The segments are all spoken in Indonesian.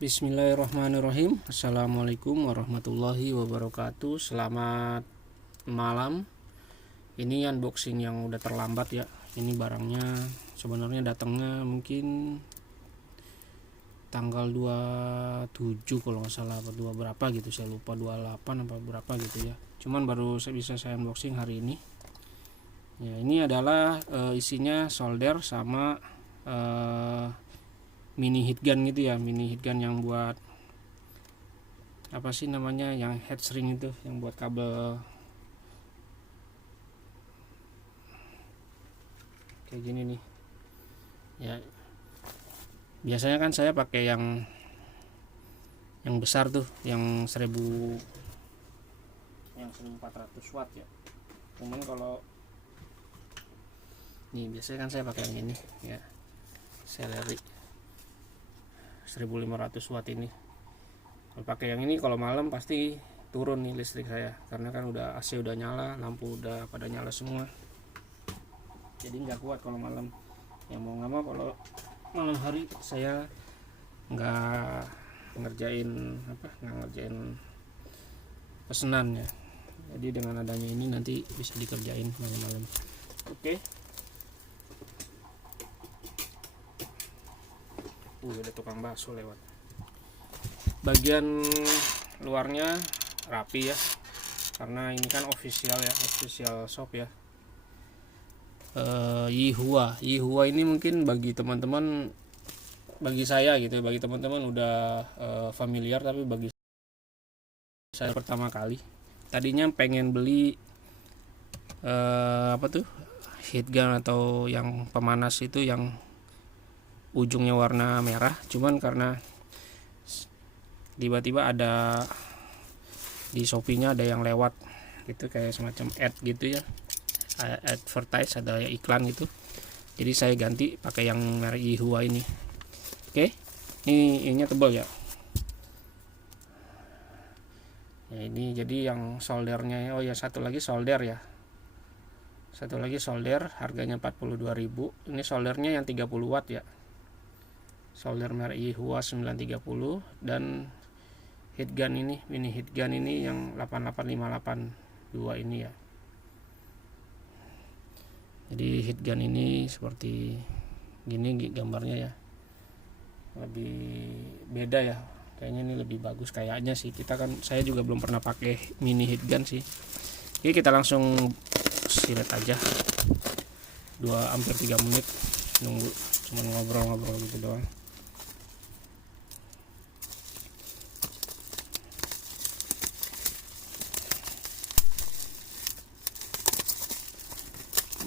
Bismillahirrahmanirrahim. Assalamualaikum warahmatullahi wabarakatuh. Selamat malam. Ini unboxing yang udah terlambat ya. Ini barangnya sebenarnya datangnya mungkin tanggal 27 kalau nggak salah, apa 2 berapa gitu, saya lupa, 28 apa berapa gitu ya. Cuman baru bisa saya unboxing hari ini. Ya, ini adalah isinya solder sama mini heat gun gitu ya, mini heat gun yang buat apa sih namanya, yang head shrink itu, yang buat kabel kayak gini nih ya. Biasanya kan saya pakai yang besar tuh, yang 1400 watt ya. Cuman kalau nih biasanya kan saya pakai yang ini ya, Celery 1500 watt ini. Kalau pakai yang ini kalau malam pasti turun nih listrik saya, karena kan udah AC udah nyala, lampu udah pada nyala semua, jadi nggak kuat kalau malam. Ya mau nggak mau kalau malam hari saya nggak ngerjain pesanan ya. Jadi dengan adanya ini nanti bisa dikerjain malam-malam. Oke. Ada tukang bakso lewat. Bagian luarnya rapi ya, karena ini kan official shop ya. Yihua ini mungkin bagi teman-teman, bagi saya gitu, bagi teman-teman udah familiar, tapi bagi saya pertama kali. Tadinya pengen beli heat gun atau yang pemanas itu yang ujungnya warna merah, cuman karena tiba-tiba ada di Shopee-nya ada yang lewat gitu, kayak semacam ad gitu ya, advertise, ada iklan gitu, jadi saya ganti pakai yang merek Yihua ini. Oke, ininya tebal ya. Ya ini jadi yang soldernya, oh ya satu lagi solder, harganya 42.000. Ini soldernya yang 30 watt ya, solder merek Yihua 930, dan heat gun ini, mini heat gun ini yang 88582 ini ya. Jadi heat gun ini seperti gini gambarnya ya, lebih beda ya, kayaknya ini lebih bagus kayaknya sih. Saya juga belum pernah pakai mini heat gun sih. Oke, kita langsung silet aja, hampir 3 menit nunggu, cuman ngobrol-ngobrol gitu doang.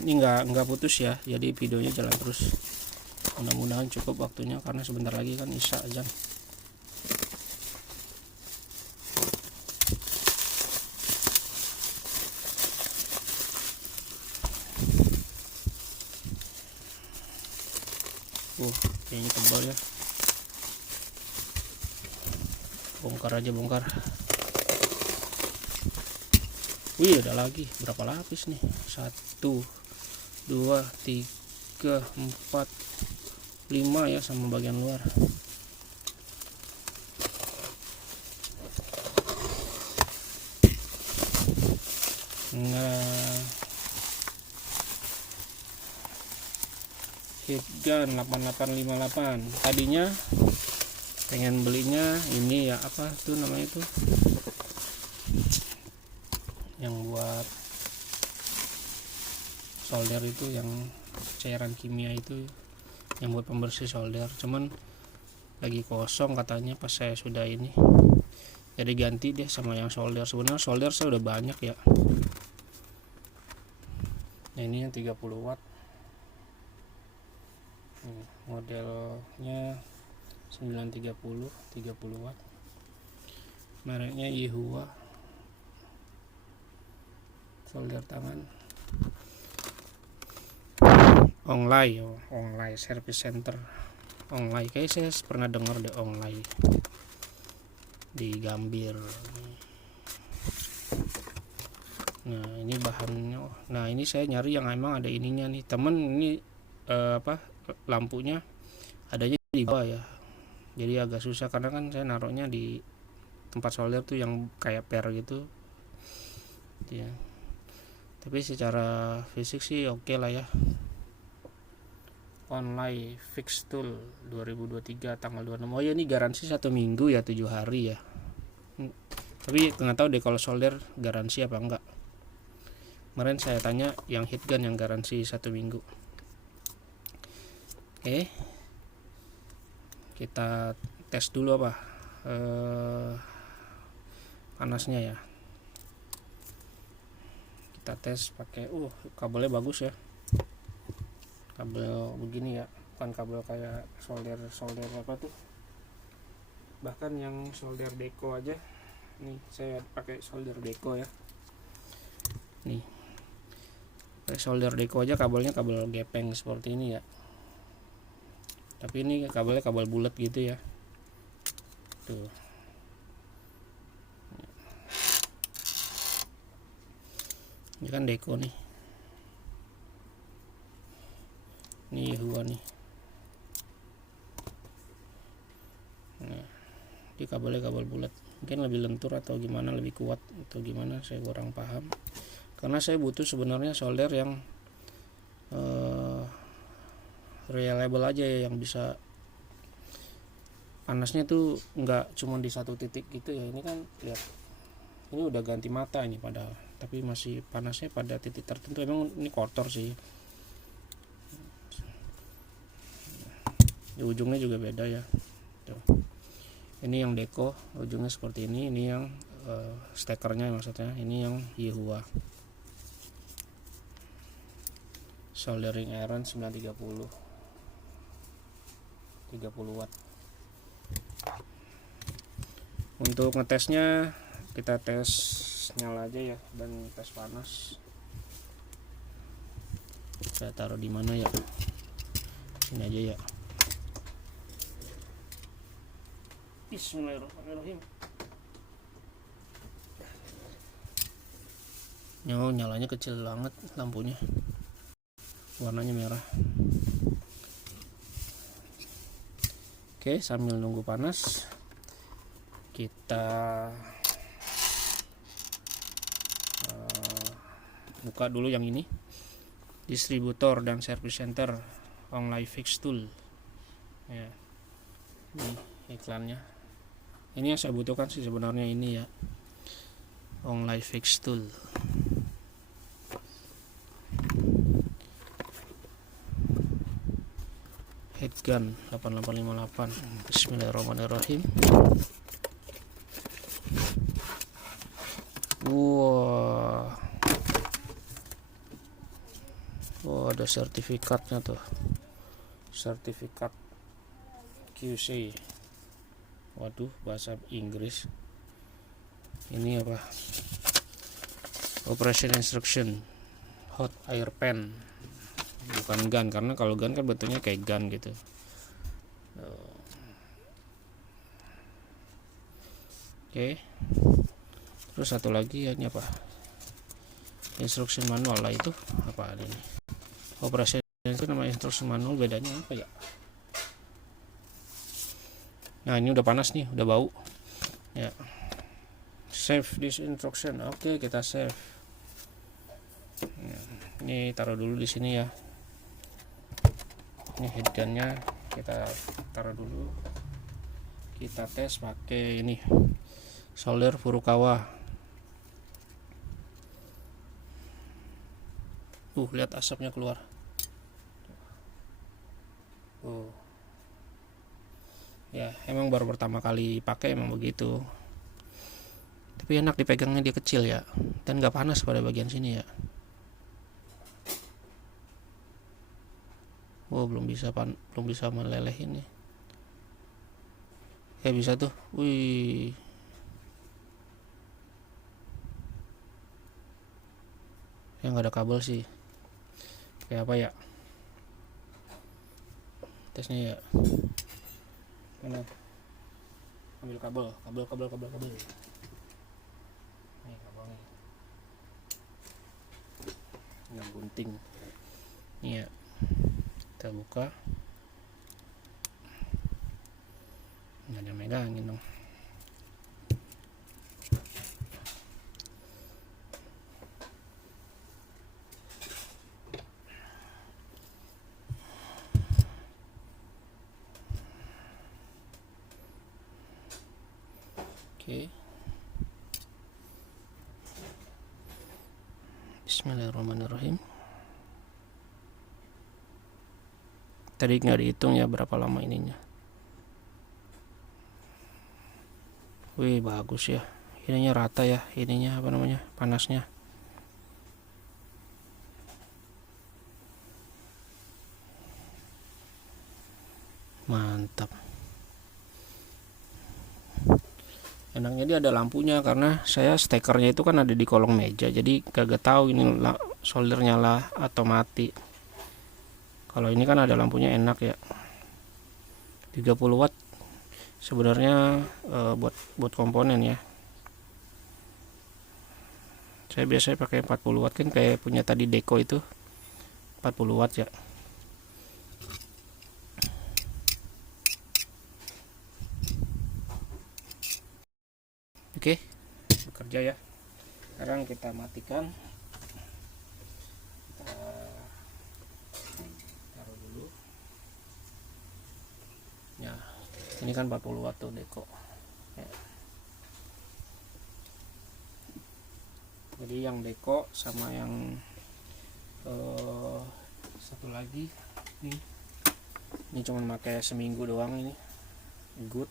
Ini nggak putus ya, jadi videonya jalan terus. Mudah-mudahan cukup waktunya, karena sebentar lagi kan isya aja. Kayaknya tebal ya. Bongkar. Ada lagi berapa lapis nih? 1, 2, 3, 4, 5 ya, sama bagian luar. Nah, heat gun 8858. Tadinya pengen belinya ini ya, apa tuh namanya tuh, yang buat solder itu, yang cairan kimia itu, yang buat pembersih solder, cuman lagi kosong katanya pas saya sudah ini, jadi ganti deh sama yang solder. Sebenarnya solder saya udah banyak ya. Nah ini yang 30 watt, modelnya 930, 30 watt, mereknya Yihua, solder tangan. Onglai service center. Onglai, kayak saya pernah dengar deh Onglai di Gambir. Nah ini bahannya. Nah ini saya nyari yang emang ada ininya nih temen. Ini lampunya adanya di bawah ya, jadi agak susah karena kan saya naruhnya di tempat solder tuh yang kayak per gitu ya. Tapi secara fisik sih oke lah ya. Online Fix Tool 2023 tanggal 26. Oh ya, ini garansi 1 minggu ya, 7 hari ya. Tapi nggak tahu deh kalau solder garansi apa enggak. Kemarin saya tanya yang heat gun yang garansi 1 minggu. Oke, kita tes dulu apa panasnya ya. Kita tes pakai kabelnya bagus ya, kabel begini ya, bukan kabel kayak solder apa tuh, bahkan yang solder Deco aja. Nih saya pakai solder Deco ya, nih pakai solder Deco aja kabelnya kabel gepeng seperti ini ya, tapi ini kabelnya kabel bulat gitu ya tuh. Ini kan Deco nih, ini Yahua nih. Nah, di kabelnya kabel bulat, mungkin lebih lentur atau gimana, lebih kuat atau gimana, saya kurang paham. Karena saya butuh sebenarnya solder yang reliable aja ya, yang bisa panasnya tuh nggak cuma di satu titik gitu ya. Ini kan lihat, ini udah ganti mata ini padahal, tapi masih panasnya pada titik tertentu. Emang ini kotor sih, di ujungnya juga beda ya tuh. Ini yang Deco ujungnya seperti ini yang stekernya maksudnya. Ini yang Yahua soldering iron 930 30 watt. Untuk ngetesnya kita tes nyala aja ya, dan tes panas. Saya taruh di mana ya, sini aja ya. Bismillahirrahmanirrahim. Nyalanya kecil banget lampunya, warnanya merah. Oke, sambil nunggu panas kita buka dulu yang ini, distributor dan service center online Fix Tool ya. Ini iklannya, ini yang saya butuhkan sih sebenarnya, ini ya, online Fix Tool. Heat gun 8858. Bismillahirrahmanirrahim. Wah, ada sertifikatnya tuh, sertifikat QC. Waduh, bahasa Inggris. Ini apa? Operation instruction, hot air pen, bukan gun, karena kalau gun kan bentuknya kayak gun gitu. Oke. Terus satu lagi ya, ini apa? Instruction manual lah, itu apa ini? Operation itu nama instruction manual, bedanya apa ya? Nah, ini udah panas nih, udah bau ya. Save this instruction. Oke, kita save ya. Ini taruh dulu di sini ya. Ini heat gunnya kita taruh dulu. Kita tes pakai ini solder Furukawa. Lihat asapnya keluar. Ya, emang baru pertama kali pakai emang begitu. Tapi enak dipegangnya, dia kecil ya, dan nggak panas pada bagian sini ya. Belum bisa meleleh ini. Bisa tuh. Wih. Yang nggak ada kabel sih. Kayak apa ya? Tesnya ya. Mana? Ambil kabel. Nih kabelnya. Yang gunting. Nih ya. Kita buka. nggak ada megangin dong. Oke. Bismillahirrahmanirrahim. Tadi nggak dihitung ya berapa lama ininya. Wih, bagus ya. Ininya rata ya, ininya apa namanya, panasnya. Mantap. Enaknya dia ada lampunya karena saya stekernya itu kan ada di kolong meja, jadi kagak tahu ini solder nyala atau mati. Kalau ini kan ada lampunya, enak ya. 30 watt sebenarnya buat komponen ya. Saya biasanya pakai 40 watt kan, kayak punya tadi Deco itu 40 watt ya. Oke, bekerja ya. Sekarang kita matikan. Taruh dulu. Ya, ini kan 40 watt tuh Deco. Ya. Jadi yang Deco sama yang satu lagi nih, ini cuma pakai seminggu doang ini. Good.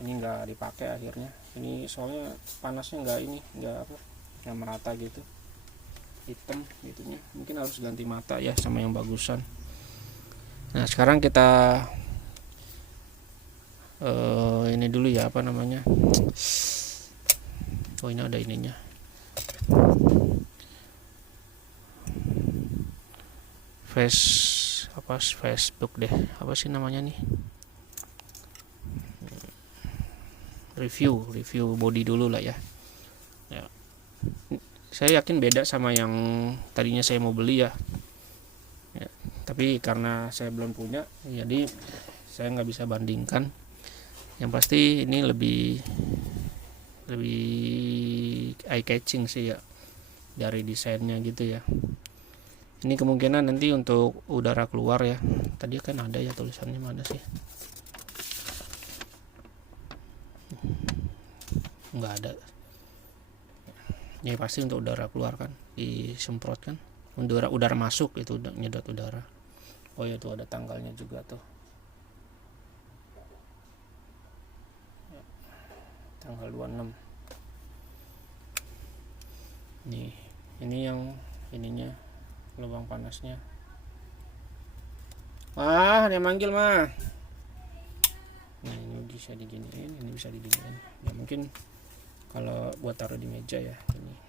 Ini nggak dipakai akhirnya. Ini soalnya panasnya nggak merata gitu, hitam gitunya. Mungkin harus ganti mata ya sama yang bagusan. Nah sekarang kita ini dulu ya, apa namanya, oh ini ada ininya, Facebook deh, apa sih namanya nih, review body dulu lah ya. Saya yakin beda sama yang tadinya saya mau beli ya. Tapi karena saya belum punya, jadi saya nggak bisa bandingkan. Yang pasti ini lebih eye catching sih ya, dari desainnya gitu ya. Ini kemungkinan nanti untuk udara keluar ya. Tadi kan ada ya tulisannya, mana sih? Nggak ada. Ya pasti untuk udara keluar kan, disemprot kan. Udara masuk itu nyedot udara. Oh ya, tuh ada tanggalnya juga tuh. Tanggal 26. Nih, ini yang ininya, lubang panasnya. Wah, dia manggil mah. Nah, ini bisa diginiin, ini bisa diginiin. Ya mungkin kalau buat taruh di meja ya ini.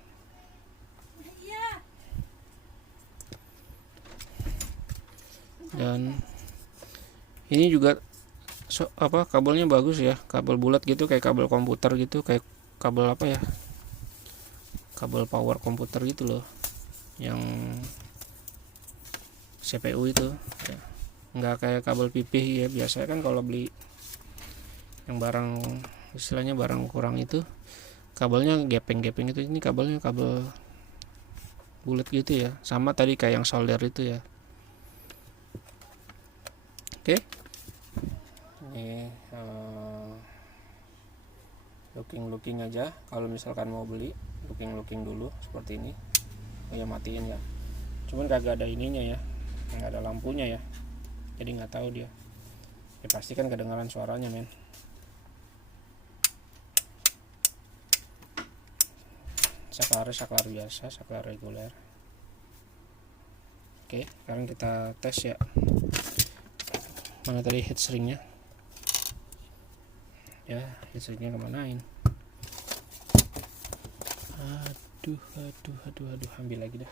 Dan ini juga kabelnya bagus ya, kabel bulat gitu, kayak kabel komputer gitu, kayak kabel apa ya, kabel power komputer gitu loh, yang CPU itu ya. Nggak kayak kabel pipih ya, biasanya kan kalau beli yang barang, istilahnya barang kurang itu kabelnya gepeng-gepeng itu. Ini kabelnya kabel bulat gitu ya, sama tadi kayak yang solder itu ya. Oke. Ini looking aja. Kalau misalkan mau beli, looking dulu seperti ini. Oh ya, matiin ya. Cuman kagak ada ininya ya, nggak ada lampunya ya, jadi nggak tahu dia. Ya pasti kan kedengaran suaranya men. Saklar biasa, saklar reguler. Oke, sekarang kita tes ya. Mana tadi heatshrink-nya? Ya, heatshrink-nya kemanain? Aduh, ambil lagi dah.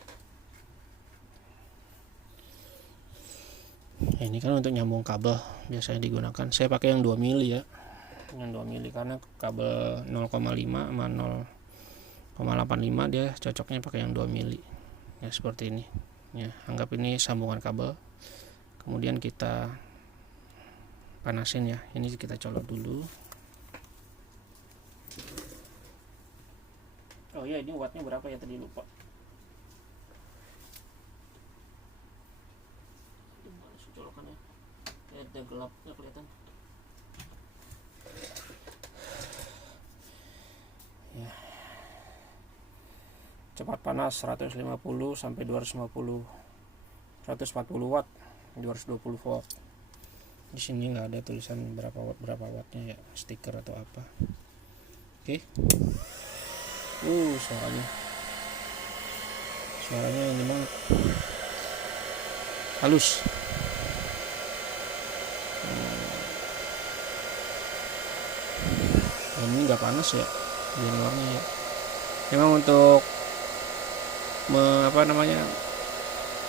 Ya, ini kan untuk nyambung kabel biasanya digunakan. Saya pakai yang 2 mili ya. Yang 2 mili karena kabel 0,5 sama 0,85 dia cocoknya pakai yang 2 mili. Ya seperti ini. Ya, anggap ini sambungan kabel. Kemudian kita panasin ya. Ini kita colok dulu. Oh iya, ini wattnya berapa ya, tadi lupa. Gimana sih colokannya? Ada gelap nggak kelihatan. Ya. Cepat panas 150 sampai 240, 140 watt, 220 volt. Di sini nggak ada tulisan berapa wattnya ya, stiker atau apa. Oke. Suaranya ini memang halus. Ini nggak panas ya di luarnya ya. Memang untuk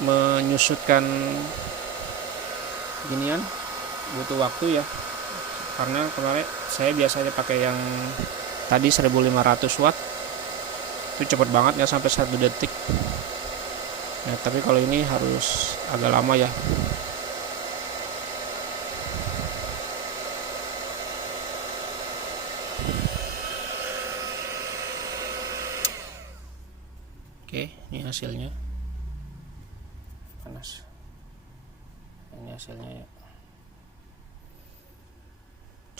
menyusutkan ginian butuh waktu ya, karena kemarin saya biasanya pakai yang tadi 1500 watt itu cepet banget, nggak sampai 1 detik ya, tapi kalau ini harus agak lama ya. Oke, ini hasilnya panas. Ini hasilnya ya.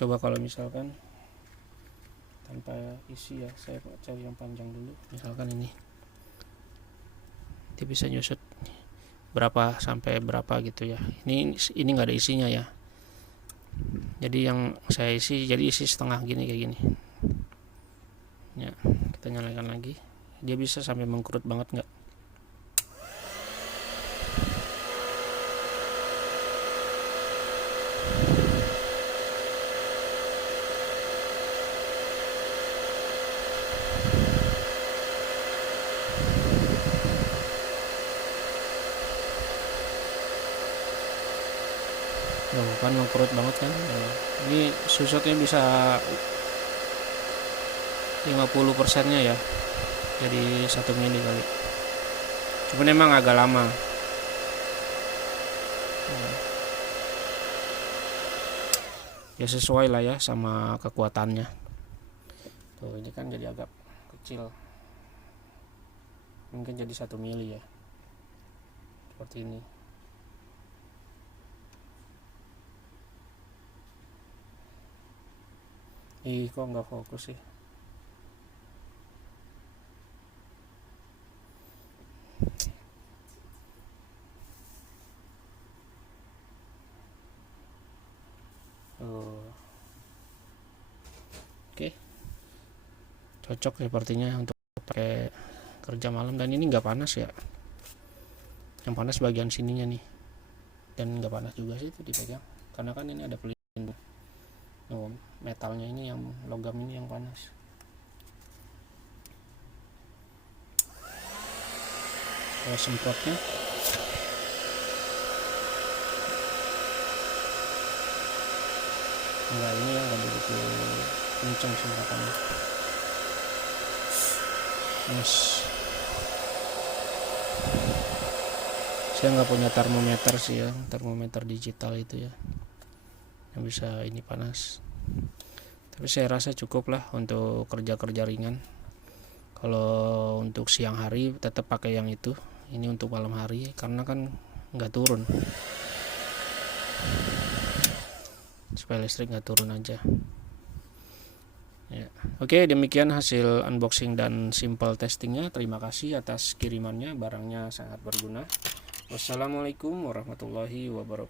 Coba kalau misalkan tanpa isi ya, saya cari yang panjang dulu. Misalkan ini, dia bisa nyusut berapa sampai berapa gitu ya. Ini nggak ada isinya ya. Jadi yang saya isi, jadi isi setengah gini kayak gini. Ya, kita nyalakan lagi. Dia bisa sampai mengkerut banget nggak? Kan mengkerut banget kan. Ini susutnya bisa 50%-nya ya, jadi 1 mili kali. Cuman emang agak lama. Ya sesuai lah ya sama kekuatannya. Tuh, ini kan jadi agak kecil, mungkin jadi 1 mili ya, seperti ini. Kok nggak fokus sih? Oke, cocok sepertinya untuk pakai kerja malam. Dan ini nggak panas ya, yang panas bagian sininya nih, dan nggak panas juga sih itu dipegang, karena kan ini ada pelindung. Metalnya ini, yang logam ini yang panas. Semprotnya enggak, ini yang nggak begitu kencang semprotannya. Yes. Saya nggak punya termometer sih ya, termometer digital itu ya, yang bisa ini panas. Tapi saya rasa cukup lah untuk kerja-kerja ringan. Kalau untuk siang hari tetap pakai yang itu. Ini untuk malam hari karena kan nggak turun, supaya listrik nggak turun aja ya. Oke, demikian hasil unboxing dan simple testingnya. Terima kasih atas kirimannya, barangnya sangat berguna. Wassalamualaikum warahmatullahi wabarakatuh.